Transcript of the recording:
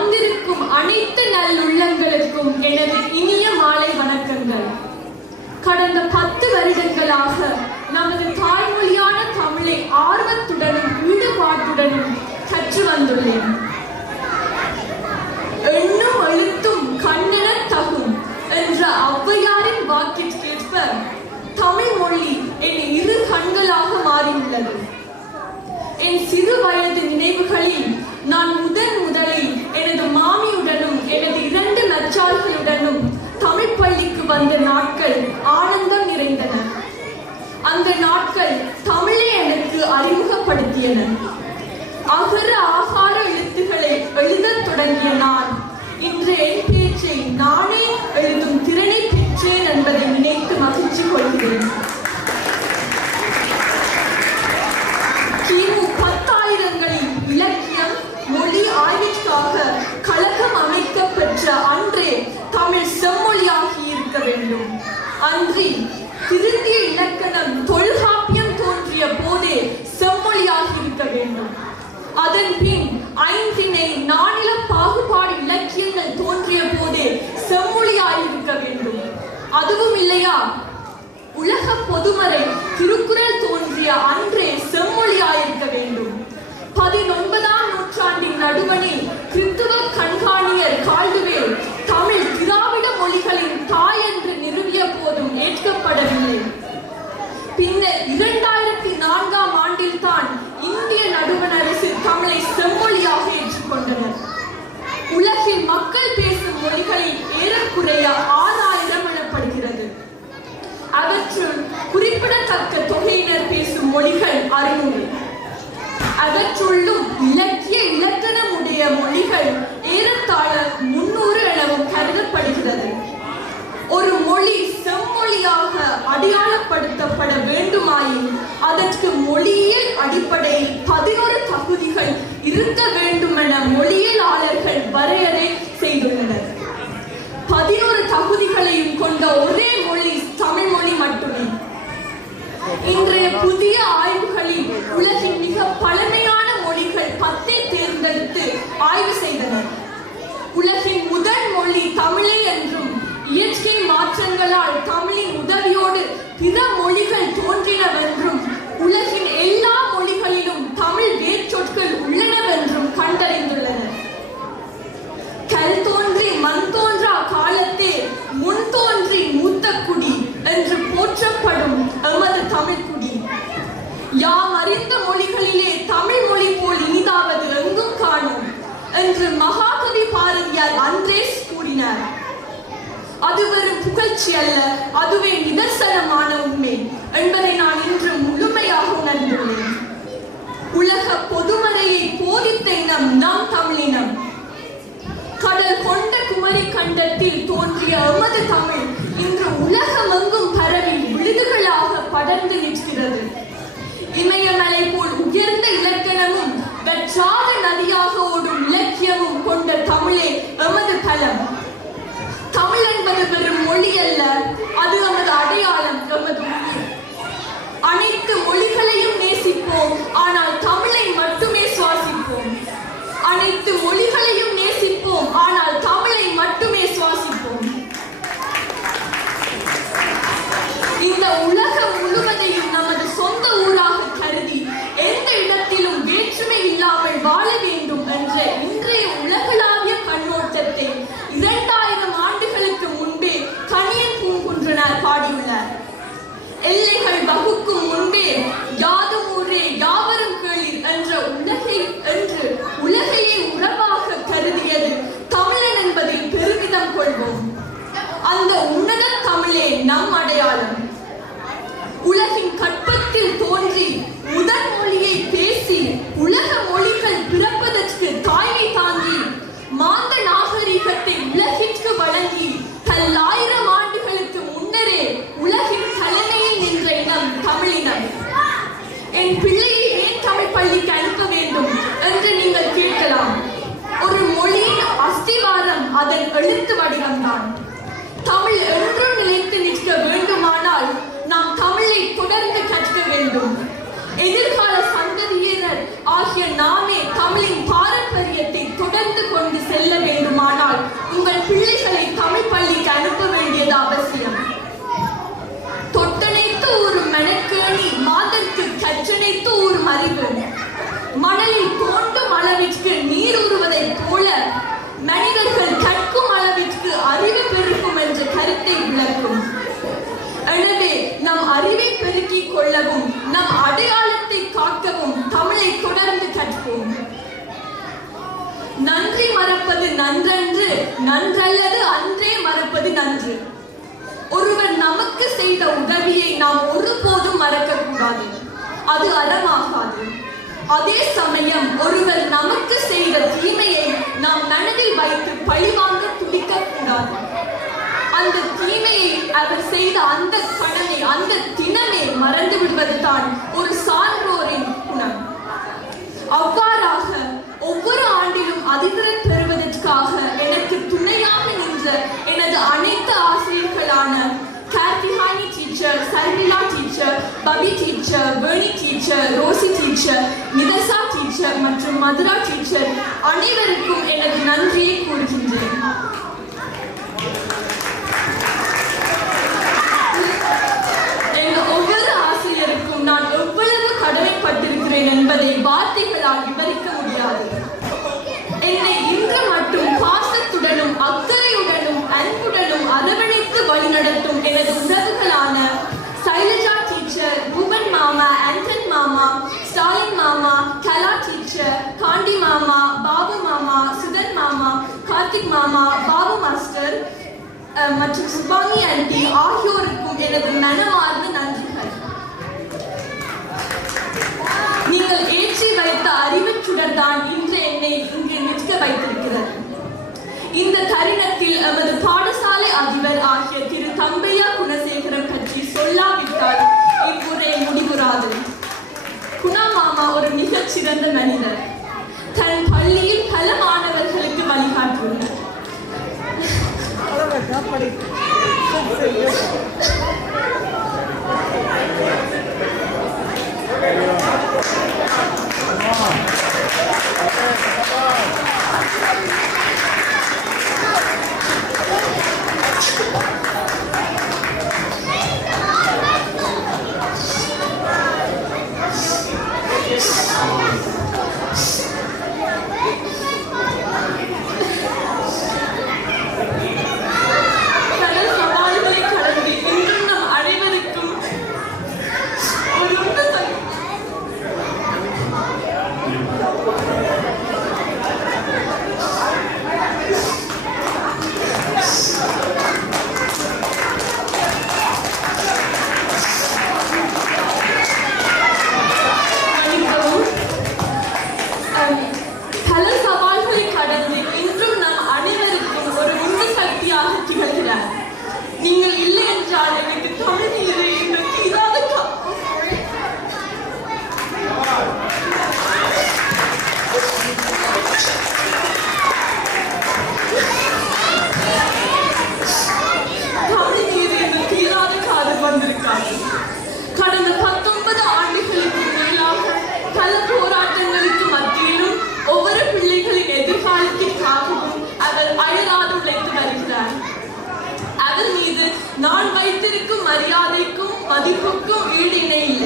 வந்திருக்கும் அனைத்து நல்லுள்ளங்களுக்கும் எனது இனிய மாலை வணக்கங்கள். கடந்த 10 வருடங்களாக நமது தாய்மொழியான தமிழை ஆர்வத்துடனும் ஈடுபாட்டுடனும் கற்று வந்துள்ளேன். எண்ணும் எழுத்தும் கண்ணென தகும் என்ற ஔவையாரின் வாக்கிற்கேற்ப தமிழ் மொழி என் இரு கண்களாக மாறியுள்ளது. என் சிறு வயது நினைவுகளில் நான் முதலில் எனது மாமியுடனும் எனது 2 நச்சார்களுடனும் தமிழ் பள்ளிக்கு வந்த நாட்கள் ஆனந்தம் நிறைந்தன. அந்த நாட்கள் தமிழை எனக்கு அறிமுகப்படுத்தியன. அகர ஆகார எழுத்துக்களை எழுதத் தொடங்கிய நான் இன்று என் பேச்சை நானே எழுதும் திறனை பெற்றேன் என்பதை நினைத்து மகிழ்ச்சி கொள்கிறேன். கிமு 10,000களில் இலக்கியம் மொழி ஆய்விற்காக கழகம் அமைக்கப்பெற்ற அன்றே தமிழ் செம்மொழியாகி இருக்க வேண்டும். அன்றி திருந்திய இலக்கணம் தொல்காப்பியம் தோன்றிய போதே செம்மொழியாகி இருக்க வேண்டும். அதன் பின் ஐந்திணை நானில பாகுபாடு இலக்கியங்கள் தோன்றிய போதே செம்மொழியாயிருக்க வேண்டும். அதுவும் இல்லையா, உலக பொதுமறை திருக்குறள் தோன்றிய அன்றே செம்மொழியாயிருக்க வேண்டும். 19ஆம் நூற்றாண்டின் நடுவணில் கிறித்துவ கண்காணியர் கால்டுவேல் தமிழ் திராவிட மொழிகளின் தாய் என்று நிறுவிய போதும் ஏற்கப்படவில்லை. பின்னர் 2004ஆம் ஆண்டில் தான் இந்திய நடுவண் அரசு தமிழை செம்மொழியாக ஏற்றுக்கொண்டனர். உலகில் மக்கள் பேசும் மொழிகளில் ஏறக்குறைய 6000 எனப்படுகிறது. அவற்றுள் குறிப்பிடத்தக்க தொகையினர் பேசும் மொழிகள் 600. அவற்றுள்ளும் இலக்கிய இலக்கணமுடைய மொழிகள் ஏறத்தாழ 300 எனவும் கருதப்படுகிறது. ஒரு மொழி செம்மொழியாக அடையாளப்படுத்தப்பட வேண்டுமாயின் அதற்கு மொழியியல் அடிப்படையில் 11 தகுதிகள் இருக்க வேண்டும் என மொழியியலாளர்கள் வரையறை செய்துள்ளனர். 11 தகுதிகளையும் கொண்ட ஒரே மொழி தமிழ் மொழி மட்டுமே. இன்றைய புதிய ஆய்வுகளில் உலகின் மிக பழமையான மொழிகள் 10 தேர்ந்தெடுத்து ஆய்வு செய்தனர். உலகின் முதல் மொழி தமிழே என்றும் இயற்கை மாற்றங்களால் தமிழின் உதவியோடு பிற மொழிகள் தோன்றினவென்றும் உலகின் எல்லா மொழிகளிலும் தமிழ் வேர்ச்சொற்கள் உள்ளனவென்றும் கண்டறிந்துள்ளனர். கல் தோன்றி மண் தோன்றா காலத்தே முன் தோன்றி மூத்த குடி என்று போற்றப்படும் எமது தமிழ் குடி. யாம் அறிந்த மொழிகளிலே தமிழ் மொழி போல் இனிதாவது எங்கும் காணோம் என்று மகாகவி பாரதியார் அன்றே கூறினார். அது வெறும் புகழ்ச்சி அல்ல, அதுவே நிதர்சனமான உண்மை என்பதை நான் இன்று முழுமையாக உணர்ந்துள்ளேன். உலக பொதுமறையை போதித்த இனம் நம் தமிழினம். கடல் கொண்ட குமரி கண்டத்தில் தோன்றிய எமது தமிழ் இன்று உலகமெங்கும் பரவி விழுதுகளாக படர்ந்து நிற்கிறது. இமயமலை போல் உயர்ந்த இலக்கணமும் வற்றாத நதியாக ஓடும் இலக்கியமும் கொண்ட தமிழே எமது பலம். தமிழ் என்பது வெறும் மொழி அல்ல, அது எமது அடையாளம், எமது உயிர். அனைத்து மொழிகளையும் நேசிப்போம், ஆனால் தமிழை மட்டுமே சுவாசிப்போம். அனைத்து மொழிகளையும் நேசிப்போம், ஆனால் தமிழை மட்டுமே சுவாசிப்போம். இந்த உலகம் முழுவதையும் நமது சொந்த ஊராக கருதி எந்த இடத்திலும் வேற்றுமை இல்லாமல் வாழ வேண்டும் என்ற இன்றைய உலகளாவிய கண்ணோட்டத்தை 2000 ஆண்டுகளுக்கு முன்பே கணியன் பூங்குன்றனார் பாடியுள்ளார். எல்லைகள் வகுக்கும் முன்பே யாதும் ஊரே யாவரும் கேளீர் என்ற உலகையே உறவாக கருதியது தமிழன் என்பதில் பெருமிதம் கொள்வோம். அந்த உன்னத தமிழே நம் அடையாளம். உலகின் கற்பத்தில் தோன்றி முதல் மொழியை பேசி உலக மொழிகள் பிறப்பதற்கு தாய்மை தாங்கி மாந்த நாகரிகத்தை உலகிற்கு வழங்கி பல்லாயிரம் ஆண்டுகளுக்கு முன்னரே உலகின் தலைமையில் நின்ற இனம் தமிழினம். என் பிள்ளையை ஏன் தமிழ் பள்ளிக்கு அனுப்ப வேண்டும் என்று நீங்கள் கேட்கலாம். ஒரு மொழியின் அஸ்திவாரம் அதன் எழுத்து வடிவம்தான். தமிழ் என்றும் நிலைத்து நிற்க வேண்டுமானால் நாம் தமிழை தொடர்ந்து கற்க வேண்டும். எதிர்கால சந்ததியினர் ஆகிய நாமே தமிழின் பாரம்பரியத்தை தொடர்ந்து கொண்டு செல்ல நிலத்திற்கு நீர் ஊறுவதைப் போல மனிதர்கள் கற்கும் அளவிற்கு அறிவு பெருக்கும் என்ற கருத்தை விளக்கும். எனவே நம் அறிவை பெருக்கிக் கொள்ளவும் நம் அடையாளத்தை காக்கவும் தமிழை தொடர்ந்து கற்போம். நன்றி மறப்பது நன்றன்று, நன்றல்லது அன்றே மறப்பது நன்று. ஒருவர் நமக்கு செய்த உதவியை நாம் ஒருபோதும் மறக்க கூடாது, அது அறமாகாது. அதே சமயம் ஒருவர் நமக்கு செய்த தீமையை நாம் மனதில் வைத்து பழிவாங்க துடிக்க கூடாது. அந்த தீமையை அவர் செய்த அந்த கடனை அந்த தினமே மறந்து விடுவதுதான் ஒரு சான்றோரின் குணம். அவ்வாறாக ஒவ்வொரு ஆண்டிலும் அதிபரை பெறுவதற்காக எனக்கு துணையாக நின்ற எனது அனைத்து ஆசிரியர்களான கார்த்திஹானி டீச்சர், சர்மிளா டீச்சர், பபி டீச்சர், வேணி டீச்சர், ரோசி டீச்சர், நிதசா டீச்சர் மற்றும் மதுரா டீச்சர் அனைவருக்கும் எனது நன்றியை கூறுகின்றேன். ஒவ்வொரு ஆசிரியருக்கும் நான் எவ்வளவு கடமைப்பட்டிருக்கிறேன் என்பதை வார்த்தைகளால் விவரிக்க முடியாது. என்னை இன்று மட்டும் பாசத்துடனும் அக்கறையுடனும் அன்புடனும் அரவணைத்து வழிநடத்தும் எனது உறவுகளான சைலஜா டீச்சர், ரூபன் மாமா, ஆண்டன் மாமா, ஸ்டாலின் மாமா, கலா டீச்சர், காண்டி மாமா, பாபு மாமா, சுதன் மாமா, கார்த்திக் மாமா, பாபு மாஸ்டர் மற்றும் சுபானி ஆண்டி ஆகியோருக்கும் எனது மனமார்ந்த நன்றிகள். நீங்கள் ஏற்றி வைத்த அறிவுச் சுடர்தான் இன்று என்னை இங்கு நிற்க வைத்திருக்கிறது. இந்த தருணத்தில் எமது பாடசாலை அதிபர் ஆகிய திரு தம்பையா குணசேகரன் பற்றி சொல்லாவிட்டால் இவ்வுரை முடிவுறாது. குணா மாமா ஒரு மிகச் சிறந்த மனிதர். தன் பள்ளியில் பல மாணவர்களுக்கு வழிகாட்டுகிறார். நீங்கள் இல்லை என்றால் எனக்கு தமிழ் நீரை எனக்கு இதாத காலம் வந்திருக்காது. கடந்த 19 ஆண்டுகளுக்கு மேலாக பல போராட்டங்களுக்கு மத்தியிலும் ஒவ்வொரு பிள்ளைகளின் எதிர்காலத்திற்காகவும் அவர் அயராது உழைத்து வருகிறார். அவர் மீது நான் வைத்திருக்கும் மரியாதைக்கும் மதிப்புக்கும் ஈடு இணை இல்லை.